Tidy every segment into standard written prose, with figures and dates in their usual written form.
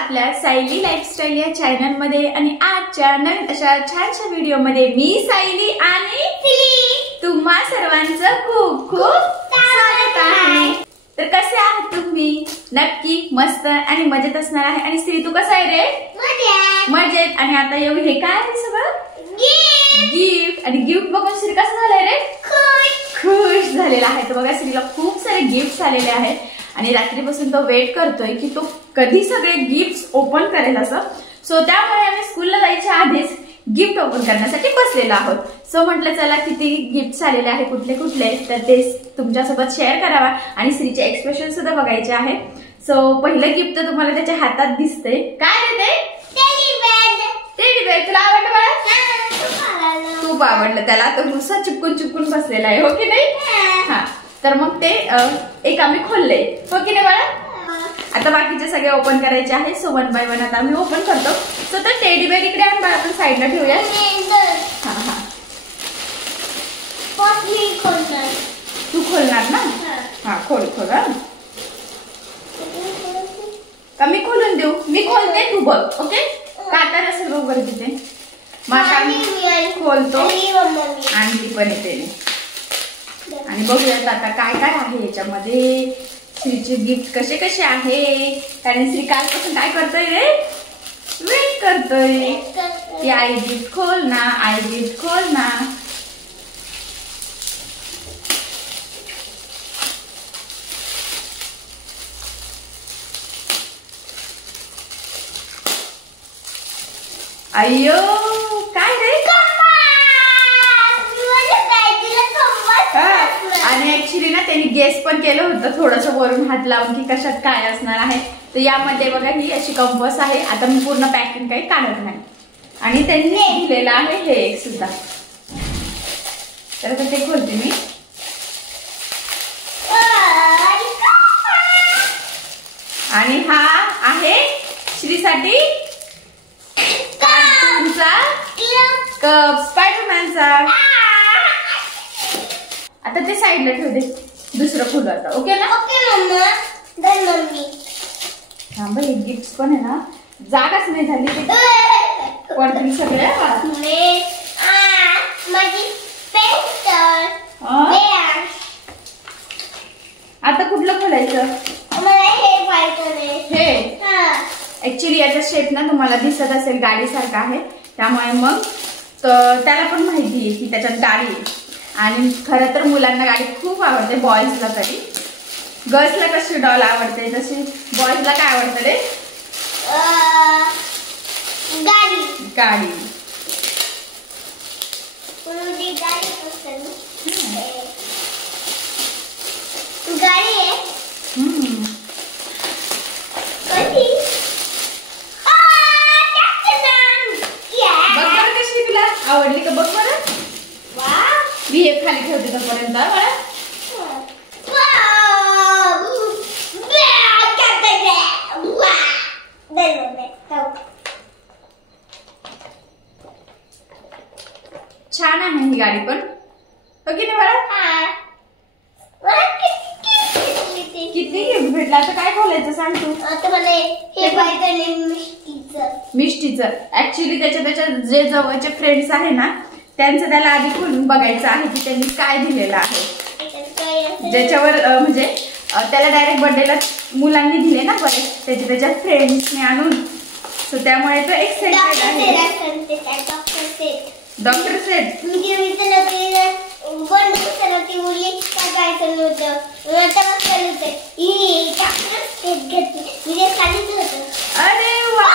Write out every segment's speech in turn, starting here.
आपल्या सायली लाईफस्टाईल या चॅनल मध्ये आणि आजच्या नवीन अशा छानशा व्हिडिओ मध्ये मी सायली आणि तुम्हा सर्वांचं खूप खूप स्वागत आहे। तर कसे आहात तुम्ही? नक्की मस्त आणि मजेत असणार आहे। आणि श्री तू कसा आहे रे? मजेत। आणि आता येऊ हे काय आहे सगळं? गिफ्ट। आणि गिफ्ट बघून श्री कसं झालंय रे? खुश झालेला आहे। तर बघा श्रीला खूप सारे गिफ्ट आलेले आहेत आणि रात्रीपासून तो वेट करतोय की तो कधी सगळे गिफ्ट्स ओपन करेल असं। सो त्यामुळे आम्ही स्कूलला जायच्या आधीच गिफ्ट ओपन करण्यासाठी बसलेलो आहोत। सो म्हटलं चला किती गिफ्ट्स आलेले आहे कुठले कुठले तर ते तुमच्यासोबत शेअर करावा आणि श्रीचे एक्सप्रेशन सुद्धा बघायचे आहे। सो पहिलं गिफ्ट तर तुम्हाला त्याच्या हातात दिसतंय। काय रे ते? Teddy bear. तुला आवडलं बाळा? खूप आवडलं त्याला। तो नुसता चिपकून चिपकून बसलेला आहे, हो की नाही? हा, तर मग ते एक आम्ही खोलले, हो की नाही बाळा? आता बाकीचे सगळे ओपन करायचे आहे। सो वन बाय वन आता आम्ही ओपन करतो। सो तर टेडी बेअर इकडे आण बाळा, आपण साईडला ठेवूया। हा हा, तू खोलणार ना? हा खोल खोल। का मी खोलून देऊ? मी खोलते, तू बघ। ओके, काटा नसेल बघ बरं तिथे। मग आम्ही खोलतो आणि ती पण येते आणि बघूयात आता काय काय आहे याच्यामध्ये। श्रीचे गिफ्ट कसे कसे आहे कारण श्री कालपासून काय करतोय रे? वेट करतोय की आई गिफ्ट खोल ना, आई गिफ्ट खोल ना। अय्यो काय रे? आणि ऍक्च्युली ना त्यांनी गेस पण केलं होतं थोडंसं वरून हात लावून की कशात काय असणार आहे। तर यामध्ये बघा ही अशी कंपास आहे। आता मी पूर्ण पॅकिंग काही काढत नाही आणि त्यांनी दिलेलं आहे हे एक सुद्धा। तर आता ते खोलते मी। आणि हा आहे श्रीसाठी कार्टूनचा कप, स्पायडरमॅनचा। आता ते साईडला ठेव दे, दुसरं खोलू आता। ओके ना? Okay mama, done mummy. थांब, हे गिफ्ट्स पण आहे ना, जागाच नाही झाली ते पडतील सगळे। आता कुठलं खोलायचं? हे ऍक्च्युली याचा शेप ना तुम्हाला दिसत असेल गाडी सारखा आहे, त्यामुळे मग त्याला पण माहिती आहे की त्याच्यात गाडी आहे। आणि खरं तर मुलांना गाडी खूप आवडते, बॉयजला तरी। गर्ल्सला कशी डॉल आवडते तशी बॉयजला काय आवडतं रे? गाडी। गाडी बघ बरं कशी तुला आवडली का? बघ बरं। मी एक खाली ठेवते तोपर्यंत बाळा। छान आहे ही गाडी पण, हो की नाही बाळा? किती गिफ्ट भेटला? आता काय खोलायचं सांग तू? आता मला हे मिष्टीचं। ऍक्च्युली त्याच्या जे जवळचे फ्रेंड्स आहे ना त्यांचं त्याला आधी खोलून बघायचं आहे की त्यांनी काय दिलेलं आहे। ज्याच्यावर म्हणजे त्याला डायरेक्ट बर्थडेला मुलांनी दिले ना बरेच त्याच्या फ्रेंड्सने आणून, सो त्यामुळे तो एक्साइटेड आहे। डॉक्टर सेट अरे वा,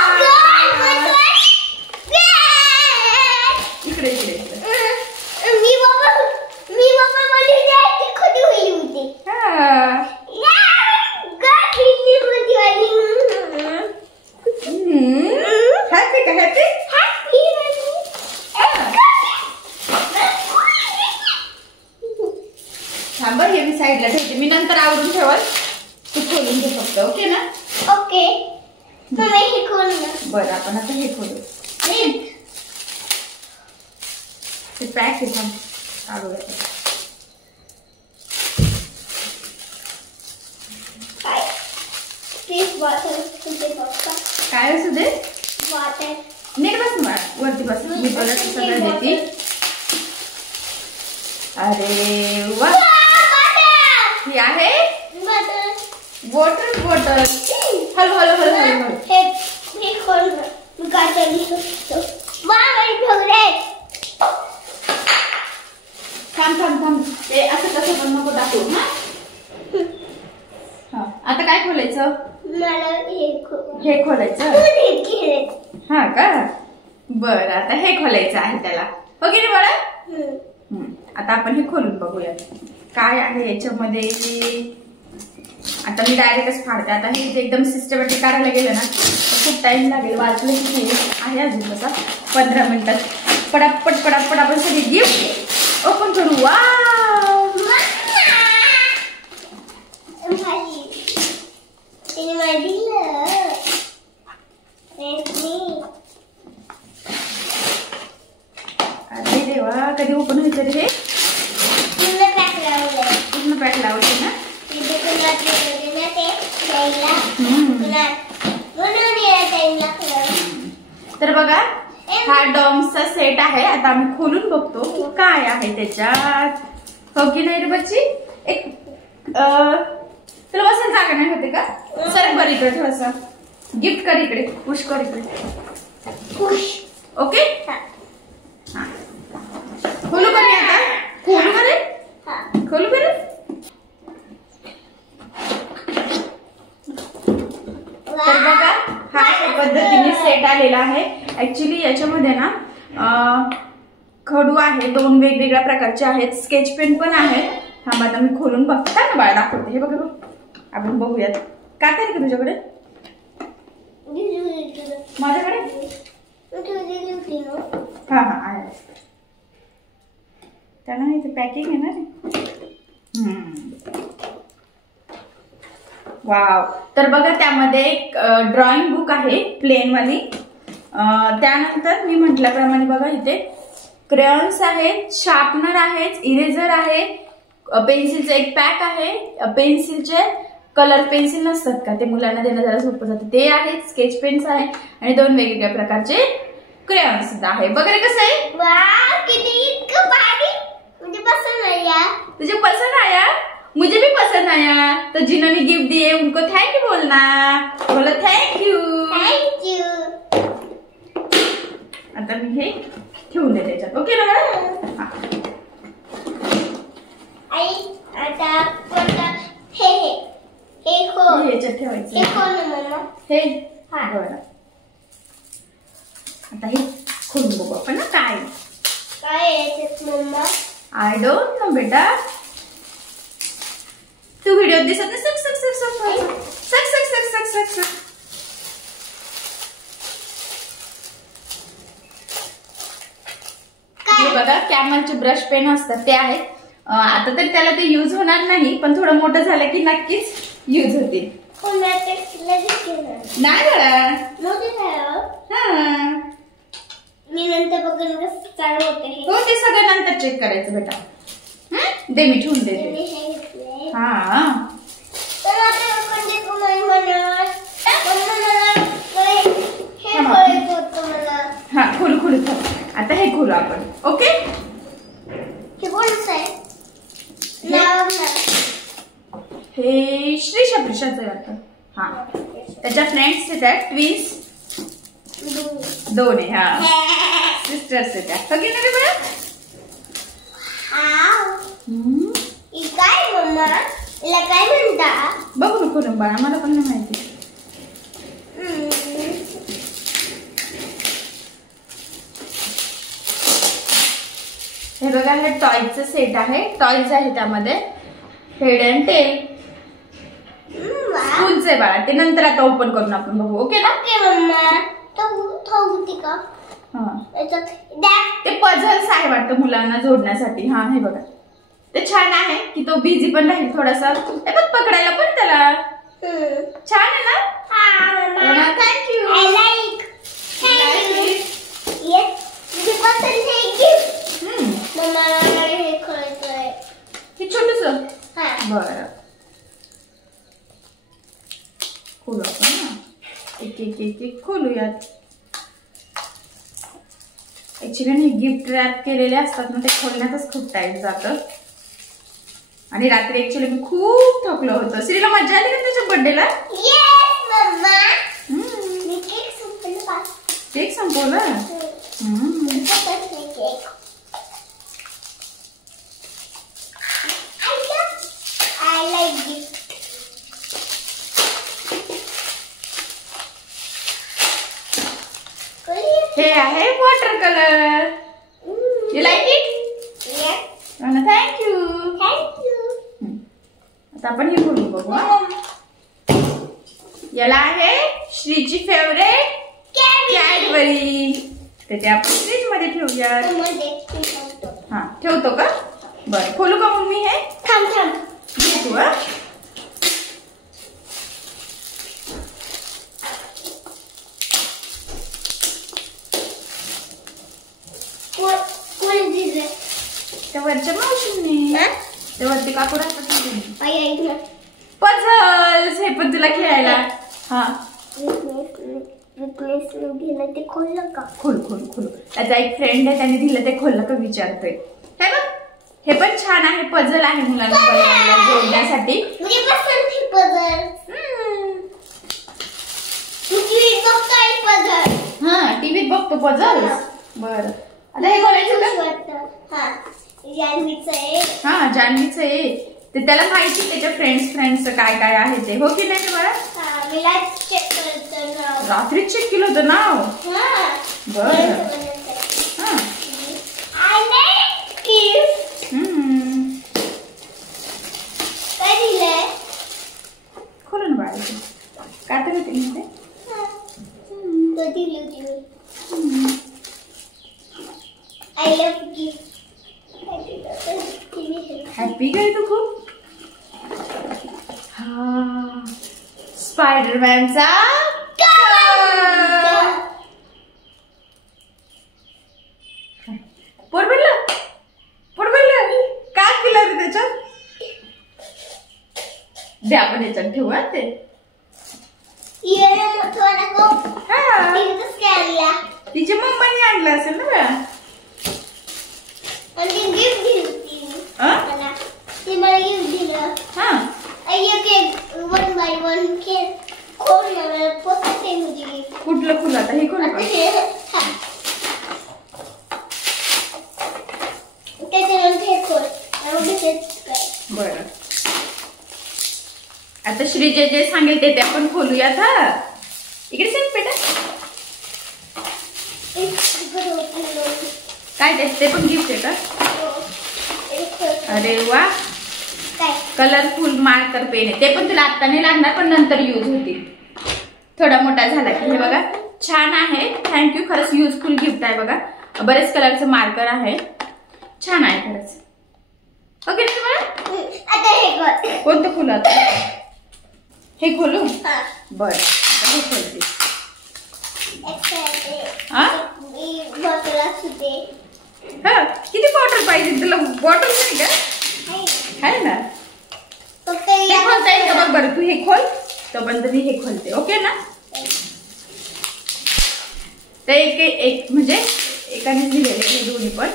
इकडे इकडे हॅपी का? हॅपी थांब, हे मी साईडला ठेवते, मी नंतर आवरून ठेवल, तू खोलून घे फक्त। ओके ना? ओके। बरं, आपण आता हे खोलू। ते पॅक आहे, थांब काढूया। Please bottle to the box. काय असू दे? वॉटर. नीट बस ना वरती बस. मी तुला सगळं देते. अरे वा, ही आहे वॉटर बॉटल. हळू हळू हळू हळू हळू. हे खोल मी काढते. माय फेवरेट. थांब थांब थांब. ते असं कसं पण नको दाखवू. हा आता काय खोलायचं? मला हे खोलायचं. हा का? बरं आता हे खोलायचं आहे त्याला. हो की नाही बाळा? आता आपण हे खोलून बघूया काय आहे याच्यामध्ये. आता मी डायरेक्टच फाडते. आता हे एकदम सिस्टमॅटिक करायला गेलं ना खूप टाइम लागेल. वाचलं की आहे अजून तसा 15 मिनिटात. पटापट पटापट आपण सगळी गिफ्ट ओपन करू. वाव अरे देवा, कधी ओपन व्हायचं रे हे? पूर्ण पॅक लावते ना. तर बघा हा डॉम्सचा सेट आहे. आता आम्ही खोलून बघतो की काय आहे त्याच्यात. हो की नाही रे बच्ची? एक तुला बसायला जागा नाही होते का? सर बरं इकडे थोडसा गिफ्ट कर इकडे. खुश कर इकडे. खुश. ओके खोलू का मी आता? खोलू का रे? खोलू का रे? तर बघा हा अशा पद्धतीने सेट आलेला आहे. ऍक्च्युली याच्यामध्ये ना खडू आहे. 2 वेगवेगळ्या प्रकारचे आहेत. स्केच पेन पण आहे. हा आता मी खोलून बघता ना बाळा दाखवते. हे बघा आपण बघूयात. काय आहे का तुझ्याकडे? माझ्याकडे हा हा आहे. त्याला इथे पॅकिंग आहे ना. वाव. तर बघा त्यामध्ये एक ड्रॉइंग बुक आहे प्लेन वाली. त्यानंतर मी म्हटल्याप्रमाणे बघा इथे क्रेयॉन्स आहेत, शार्पनर आहेत, इरेझर आहे, पेन्सिलचं एक पॅक आहे. पेन्सिलचे कलर पेन्सिल नसतात का ते मुलांना देणं जरा सोपं जातं ते आहेत. स्केच पेन्स आहे आणि 2 वेगवेगळ्या प्रकारचे क्रेयॉन्स सुद्धा आहे. बघा रे कसं आहे. मुझे पसंद आया. तुझे पसंद आया? मुझे भी पसंद आया. तो जिन्होंने गिफ्ट दिए उनको थैंक यू बोलना. बोलो थैंक यू. Thank you. आता मी हे ठेवून दे त्याच्यात. ओके ना मॅडम? हा. आई आता हे याच्यात ठेवायचं. हे खोल मम्मा. हे बरं. आता हे खोलून बघू आपण ना काय आहे मम्मा. आय डोंट नो बेटा. तू व्हिडिओ दिसत नाही. सक सक सक सक सक सक सक सक सक सक. हे बघा कॅमलचे ब्रश पेन असतात ते आहेत. आता तर त्याला ते युज होणार नाही पण थोडं मोठं झालं की नक्कीच युज होतील. नाही बघा मी नंतर बघून कसं चालू होते. हो ते सगळं नंतर चेक करायचं बेटा. दे मी ठेवून देते. हा हा खोलू खोलू. आता हे खोलू आपण. ओके हे श्री शप्रिशाचं आहे वाटतं. हा त्याच्या फ्रेंड्स येतात. ट्विन्स 2 आहे. हा सिस्टर्स येतात. हो की नाही बघा. काय मम्मा इला काय म्हणता? बघू नको ना बाळा मला पण नाही माहिती. हे बघा हे टॉयचं सेट आहे. टॉयज आहे त्यामध्ये. हेड अँड टेल स्कूलचं आहे बाळा. ते नंतर आता ओपन करून आपण बघू. ओके ना? Okay mama. तो होती का? ते पझल्स आहे वाटतं मुलांना जोडण्यासाठी. हा हे बघा ते छान आहे की तो बिझी पण राहील थोडासा. हे बघ पकडायला पण त्याला छान आहे ना. हा थँक्यू. I like. येस तुझी पसंत आहे गिफ्ट. मम्मा हे खोलायचंय. हे छोटंसं. हा बरं खोलू आपण ना. एक एक एक एक ऍक्च्युली गिफ्ट रॅप केलेले असतात ना, ते खोलण्यातच खूप टाइम जातं. आणि रात्री ऍक्च्युली मी खूप थकलो होतो. श्रीला मजा आली का त्याच्या बर्थडेला? केक संपवला. हे आहे water colour. You like it? Thank you. आता आपण हे बोलू बघू. याला आहे श्रीची फेवरेट कॅडबरी. त्याचे आपण फ्रीज मध्ये ठेवूया. हा ठेवतो का? बरं खोलू का मम्मी? हे घेतो. त्या वरच्या मावशींनी त्या वरती काकू राहतात पझल्स. हे पण तुला खेळायला. हा ते खोललं का? खोल. त्याचा एक फ्रेंड आहे, त्याने दिलं ते खोललं का विचारतोय. हे बघ, हे पण छान आहे. पझल आहे मुलांना बनवायला जोडण्यासाठी. हा टीव्हीत बघतो पझल. बरं आता हे बोलायचं का? हा जान्हवीचं आहे ते. त्याला माहिती त्याच्या फ्रेंड्स काय काय आहे ते. हो की नाही बाळा? रात्री चेक केलं होतं नाव. बरं खोलून बाळा. काय तर होते I love gift. हॅपी काय तू खूप. हा स्पायडरमॅनचा पोट भरलं काय केलं रे त्याच्यात? द्या आपण याच्यात ठेवू. ते तिच्या मम्मीने आणलं असेल ना बा. कुठलं फुल आता हे कोण? बरं आता श्री जे सांगेल ते आपण खोलूयात. हा इकडे सेट बेटा. काय ते पण गिफ्ट आहे का? अरे वा. कलरफुल मार्कर पेन आहे. ते पण तुला आता नाही लागणार, पण नंतर यूज होतील. थोडा मोठा झाला की. हे बघा छान आहे. थँक्यू. खरंच युजफुल गिफ्ट आहे बघा. बरेच कलरचं मार्कर आहे. छान आहे खरंच. ओके तुम्हाला कोणतं खोलू आता? हे खोलू. बरं हे खोलते. हा किती बॉटल पाहिजे तुला? बॉटल नाही का? आहे ना. हे खोलता येईल का बघ बरं. तू हे खोल तोपर्यंत मी हे खोलते. ओके ना? तर एक म्हणजे एकाने दिलेले हे दोन्ही पण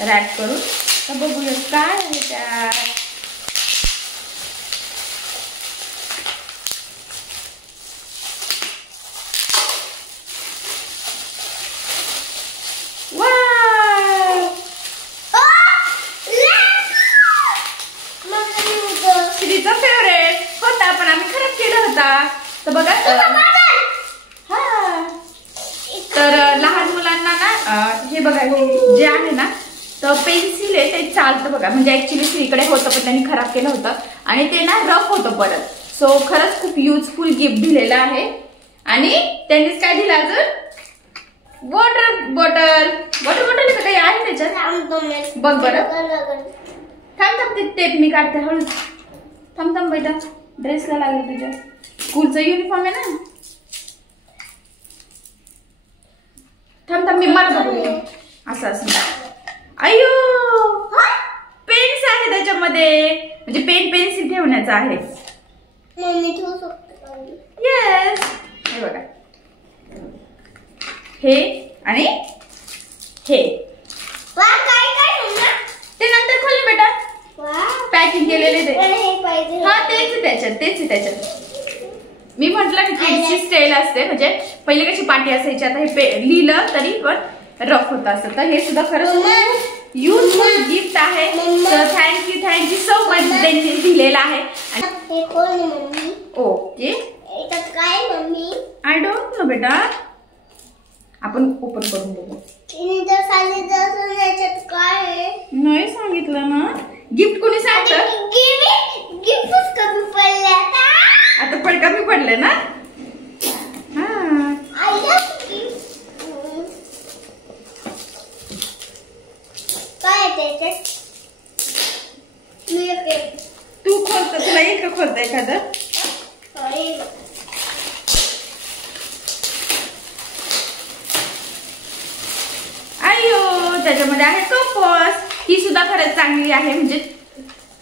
रॅप करून. तर बघूया काय आहे त्यात. श्रीचा फेवरेट होता पण आम्ही खराब केला होता. तर बघा हा तर लहान मुलांना ना हे बघा हे जे आहे ना तर पेन्सिल आहे ते चालतं बघा. म्हणजे ऍक्च्युली श्रीकडे होतं पण त्यांनी खराब केलं होतं आणि ते ना रफ होतं परत. सो खरंच खूप युजफुल गिफ्ट दिलेलं आहे. आणि त्यांनीच काय दिलं अजून? Water bottle. वॉटर बॉटल काही आहे त्याच्यात? बघ बरं. थांब ते टेप मी काढते हळू. थांब बेटा. ड्रेसला लागलं तुझ्या. स्कूलचं युनिफॉर्म आहे ना. थांब मी मला बघू. असं अयो पेन्स आहे त्याच्यामध्ये. म्हणजे पेन्सिल ठेवण्याचं आहे. येस हे बघा. हे आणि हे वा काय काय मम्मा ते नंतर खोल ना बेटा. वा पॅकिंग केलेले ते. हे पाहिजे. हा तेच आहे त्याच्यात. मी म्हटलं की किड्सची स्टाईल असते, म्हणजे पहिले कशी पाटी असायची, आता हे लिहिलं तरी पण रफ होत असं. तर हे सुद्धा खरंच युजफुल गिफ्ट आहे. तर थँक्यू सो मच त्यांनी दिलेलं आहे. हे कोण आहे मम्मी? ओके याच्यात काय मम्मी? आय डोंट नो बेटा, आपण ओपन करून बघू. तिने जर सांगितलं असेल याच्यात काय आहे? नाही सांगितलं ना. गिफ्ट कोणी सांगतं? गिफ्टच कमी पडले आता पण कमी पडले ना. काय तू खोलत, तुला एक खोलत एखादं. अय्यो त्याच्यामध्ये आहे कंपास. ही सुद्धा खरंच चांगली आहे, म्हणजे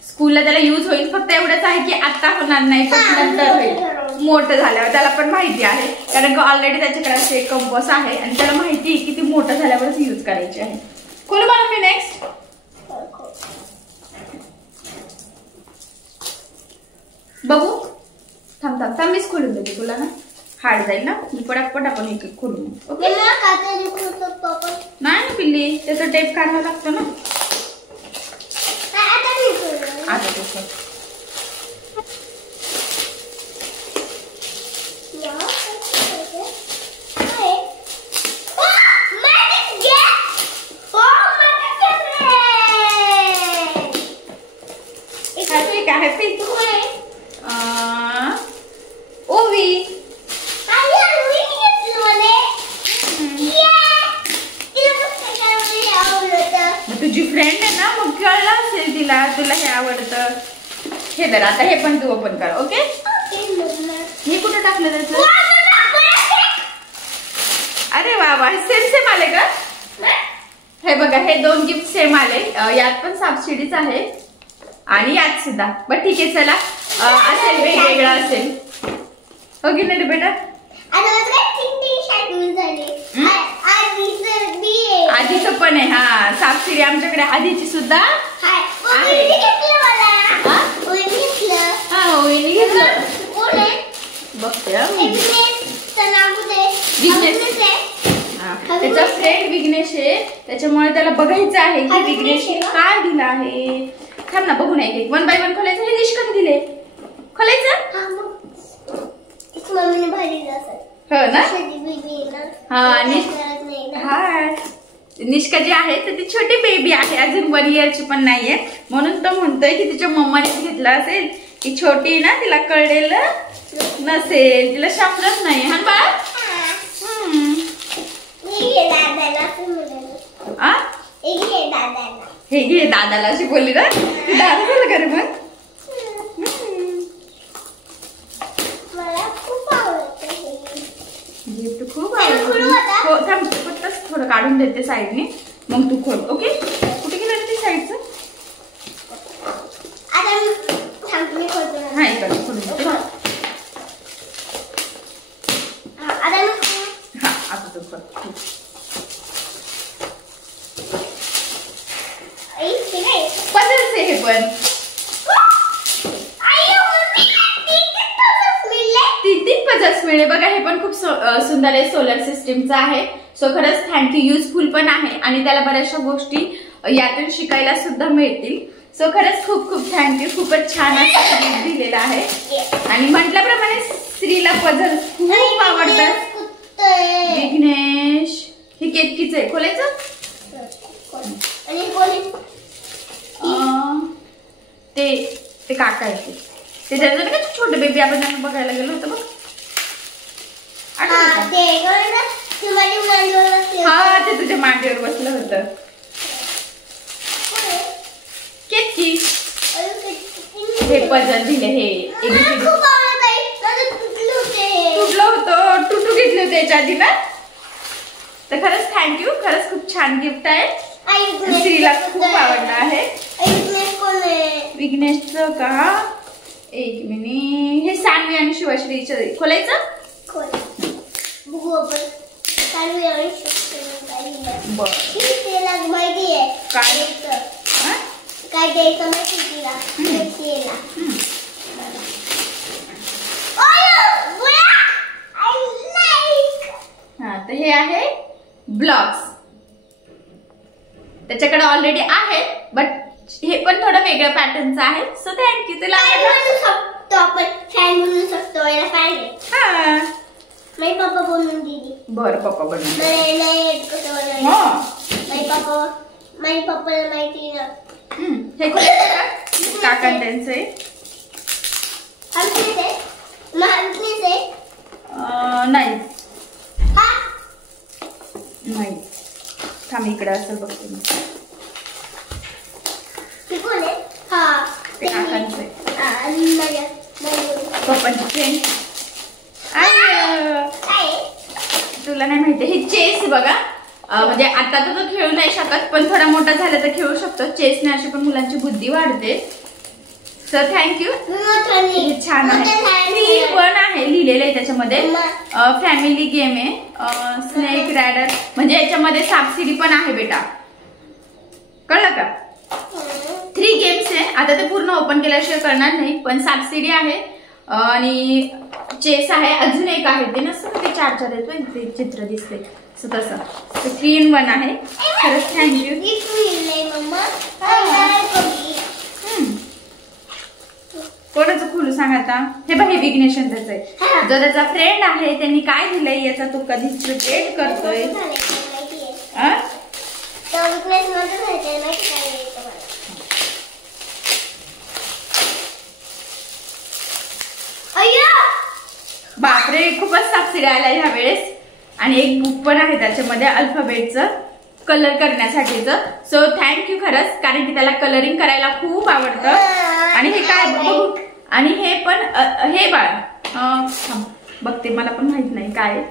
स्कूलला त्याला युज होईल. फक्त एवढंच आहे की आता होणार नाही, पण नंतर होईल मोठं झाल्यावर. त्याला पण माहिती आहे, कारण का ऑलरेडी त्याच्याकडे असे कंपास आहे आणि त्याला माहिती आहे की ती मोठं झाल्यावरच युज करायची आहे. खोल मला मी नेक्स्ट. बघू थांब मीच खोलून देते तुला ना, हार्ड जाईल ना. पटापट आपण एक खोलून. ओके नाही ना पिल्ली, त्याचा टेप काढावा लागतो ना. आता ते हॅपी ओवी. तुझी फ्रेंड आहे ना, मग कळलं असेल तिला तुला हे आवडतं. हे तर आता हे पण तू ओपन कर. ओके हे कुठं टाकलं त्याचं? अरे वा वा, सेम आले का? हे बघा, हे दोन गिफ्ट सेम आले. यात पण सापशिडीच आहे आणि यात सुद्धा. बट ठीक आहे, चला असेल वेगवेगळं असेल. ओके ना बेटा. आधीच पण आहे. हा सापशिडी आमच्याकडे आधीची सुद्धा बघते. त्याचा फ्रेंड विघ्नेश आहे, त्याच्यामुळे त्याला बघायचं आहे की विघ्नेश काय दिलं आहे. थांब ना, बघू नाही. 1 बाय 1 खोलायचं. हे निष्काने दिले. खोलायचं हो ना. हा निष्का जी आहे तर ती छोटी बेबी आहे, अजून 1 इयरची पण नाहीये. म्हणून तो म्हणतोय की तिच्या मम्माने घेतला असेल की छोटी ना, तिला कळलेलं नसेल, तिला शापलंच नाही. हा बाळ. हे घे दादाला अशी बोलली ना. दादा झालं का रे मग? गिफ्ट खूप आवडतं. थांब फक्त थोडं काढून देते साईडने, मग तू खोल. ओके कुठे गेलं ते साईडचं? हा इकडे खोलून देते. हा आता तू खोल. पझल्स आहे हे पण. 3 पझल्स मिळले बघा. हे पण खूप सुंदर आहे, सोलर सिस्टीमचं आहे. सो खरंच थँक्यू. युजफुल पण आहे आणि त्याला बऱ्याचशा गोष्टी यातून शिकायला सुद्धा मिळतील. सो खरंच खूप खूप थँक्यू. खूपच छान असं गिफ्ट दिलेलं आहे. आणि म्हटल्याप्रमाणे श्रीला पझल्स खूप आवडतात. विघ्नेश हे केतकीच आहे. खोलायचं. ते काका आहे ते त्याचं का छोटे बेबी आपण त्यांना बघायला गेलो होतो बघ. हा ते तुझ्या मांडीवर बसलं होतं. केतकी हे पझल दिले. हे तुटलं होतं, टुटू घेतले होते याच्या आधी ना. तर खरंच थँक्यू. खरंच खूप छान गिफ्ट आहे. श्रीला खूप आवडलं आहे. विघ्नेशचं का? 1 मिनिट. हे सान्वी आणि शिवश्रीचं. खोलायचं. बरं तिला माहिती आहे काय काय द्यायचं माहिती तिला तिला हा तर हे आहे ब्लॉक्स. त्याच्याकडे ऑलरेडी आहे बट हे पण थोडं वेगळ्या पॅटर्नचं आहे. So thank you. तुला आपण फॅन बनवू शकतो. याला फॅन आहे. हा माझे पप्पा बनवून दिली. बरं पप्पा बनवून नाही कसं बनवायचं माझे पप्पाला माहिती ना. हे काका त्यांचे नाही नाही थांब इकडे असेल बघते मी. ते काकांचे पप्पांची फ्रेंड. तुला नाही माहिती हे चेस बघा. म्हणजे आता तर तो खेळू नाही शकत पण थोडा मोठा झाला तर खेळू शकतो. चेसने अशी पण मुलांची बुद्धी वाढते. Sir thank you. छान आहे. 3-1 आहे लिहिलेलं आहे त्याच्यामध्ये. फॅमिली गेम आहे. स्नेक रॅडर म्हणजे याच्यामध्ये सापसिडी पण आहे बेटा. कळलं का? 3 गेम्स आहे. आता ते पूर्ण ओपन केल्याशिवाय करणार नाही पण सापसिडी आहे आणि चेस आहे. अजून एक आहे ते नसतं ते 4-4 येतोय ते चित्र दिसते तसं. 3-1 आहे. खरंच थँक्यू. कोणाचं खुलू सांग आता. हे बघ हे विघ्नेशन त्याचं आहे. जो त्याचा फ्रेंड आहे त्यांनी काय दिलंय याचा तो कधीच क्रिएट करतोय. बापरे खूपच सापसिडी आला ह्या वेळेस. आणि एक बुक पण आहे त्याच्यामध्ये अल्फाबेटचं कलर करण्यासाठीचं. सो थँक्यू खरंच कारण की त्याला कलरिंग करायला खूप आवडतं. आणि हे काय बघू. आणि हे पण हे बाळ बघते मला पण माहित नाही काय.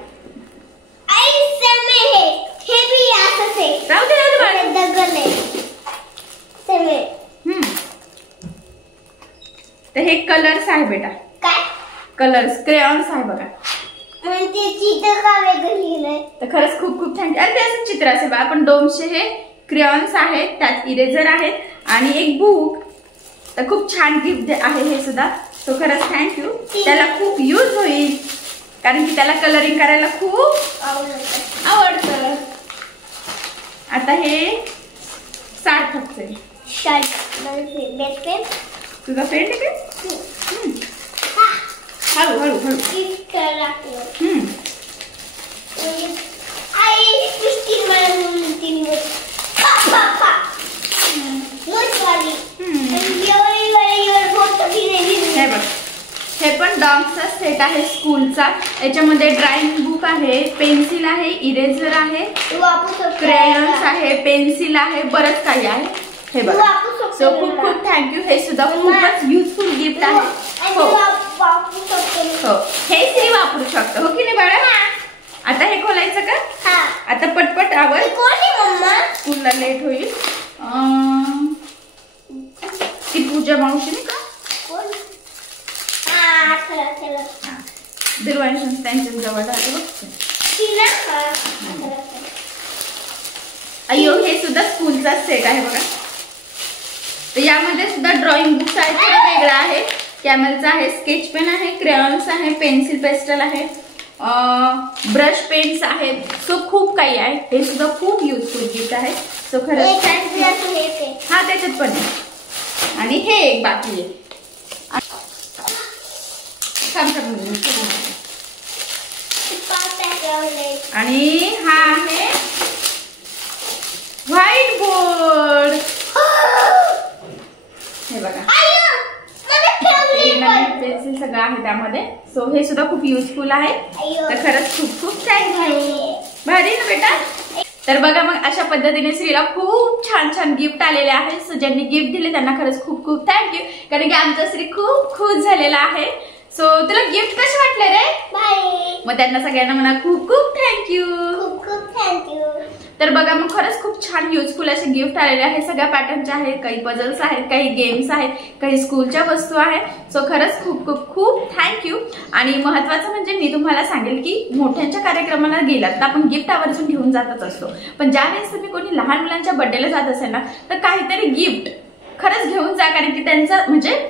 तर हे कलर्स आहे बेटा. कलर्स क्रेयॉन्स आहे बघा. तर खरंच खूप खूप थँक्यू. अरे ते असं चित्र असेल बा. आपण डोमचे हे क्रेयॉन्स आहेत त्यात इरेझर आहेत आणि एक बुक. तर खूप छान गिफ्ट आहे हे सुद्धा. सो खरंच थँक्यू. त्याला खूप यूज होईल कारण की त्याला कलरिंग करायला खूप आवडतं. आता हे सार्थकचे. तुझा फ्रेंड आहे का? हळू हळू हळू. हे पण डॉगचा सेट आहे स्कूलचा. याच्यामध्ये ड्रॉइंग बुक आहे, पेन्सिल आहे, इरेझर आहे, क्रेयॉन्स आहे, पेन्सिल आहे, बरंच काही आहे. हे बघा. सो खूप खूप थँक्यू. हे सुद्धा खूपच युजफुल गिफ्ट आहे. हो हो हे श्री वापरू शकतो. हो की नाही बाळा. आता हे खोलायचं का? आता पटपट आवर. स्कूलला लेट होईल. ती पूजा मावशी नाही का दुर्वांश त्यांच्या जवळ राहते बघ. अय्यो हे सुद्धा स्कूलचा सेट आहे बघा. तर यामध्ये सुद्धा ड्रॉइंग बुक्स आहेत. थोडा वेगळा आहे. कॅमेलचा आहे, स्केच पेन आहे, क्रेयॉन्स आहे, पेन्सिल पेस्टल आहे, ब्रश पेन्स आहेत. सो खूप काही आहे. हे सुद्धा खूप युजफुल गिफ्ट आहे. सो खरंच हा त्याच्यात पण आहे. आणि हे एक बाकी आहे. आणि हा आहे व्हाईट बोर्ड. हे बघा पेन्सिल सगळं आहे त्यामध्ये. सो हे सुद्धा खूप युजफुल आहे. तर खरंच खूप खूप थँक्यू. भारी ना बेटा. तर बघा मग अशा पद्धतीने श्रीला खूप छान छान गिफ्ट आलेले आहे. सो ज्यांनी गिफ्ट दिले त्यांना खरंच खूप खूप थँक्यू कारण की आमचा श्री खूप खुश झालेला आहे. सो तुला गिफ्ट कसे वाटले रे? मग त्यांना सगळ्यांना म्हणा खूप खूप थँक्यू. खूप खूप थँक्यू. तर बघा मग खरंच खूप छान युजफुल असे गिफ्ट आलेले आहे. सगळ्या पॅटर्नचे आहेत, काही पझल्स आहेत, काही गेम्स आहेत, काही स्कूलच्या वस्तू आहेत. सो खरंच खूप खूप खूप थँक्यू. आणि महत्वाचं म्हणजे मी तुम्हाला सांगेल की मोठ्यांच्या कार्यक्रमाला गेलात तर आपण गिफ्ट आवर्जून घेऊन जातच असतो, पण ज्यावेळेस तुम्ही कोणी लहान मुलांच्या बर्थडेला जात असेल ना तर काहीतरी गिफ्ट खरंच घेऊन जा, कारण की त्यांचा म्हणजे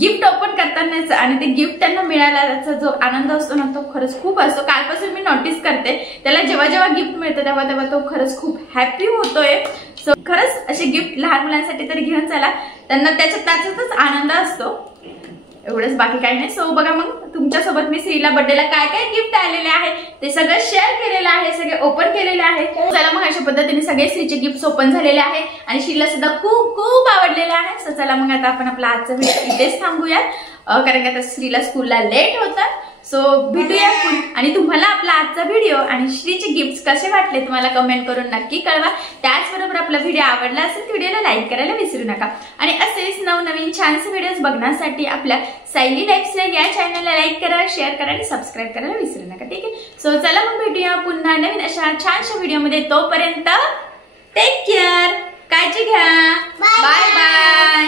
गिफ्ट ओपन करतानाच आणि ते गिफ्ट त्यांना मिळाल्याचा जो आनंद असतो ना तो खरंच खूप असतो. कालपासून मी नोटीस करते त्याला जेव्हा जेव्हा गिफ्ट मिळतं तेव्हा तेव्हा तो खरंच खूप हॅपी होतोय. सो खरंच असे गिफ्ट लहान मुलांसाठी तरी घेऊन चला, त्यांना त्याच्यातच आनंद असतो. एवढंच, बाकी काही नाही. सो बघा मग तुमच्यासोबत मी श्रीला बर्थडेला काय काय गिफ्ट आलेले आहे ते सगळं शेअर केलेलं आहे, सगळे ओपन केलेले आहे. चला मग अशा पद्धतीने सगळे श्रीचे गिफ्ट ओपन झालेले आहे आणि श्रीला सुद्धा खूप खूप आवडलेले आहे. सो चला मग आता आपण आपला आजचा व्हिडिओ इथेच थांबूयात, कारण की आता श्रीला स्कूलला लेट होतात. सो भेटूया आणि तुम्हाला आपला आजचा व्हिडिओ आणि श्रीचे गिफ्ट कसे वाटले तुम्हाला कमेंट करून नक्की कळवा. त्याचबरोबर आपला व्हिडिओ आवडला असेल तर व्हिडिओला लाईक करायला विसरू नका. आणि असेच नवनवीन छानसे व्हिडिओज बघण्यासाठी आपल्या सायली लाईफस्टाईल या चॅनलला लाईक करा, शेअर करा आणि सबस्क्राईब करायला विसरू नका. ठीक आहे. सो चला मग भेटूया पुन्हा नवीन अशा छानशा व्हिडिओमध्ये. तोपर्यंत टेक केअर, काळजी घ्या. Bye bye.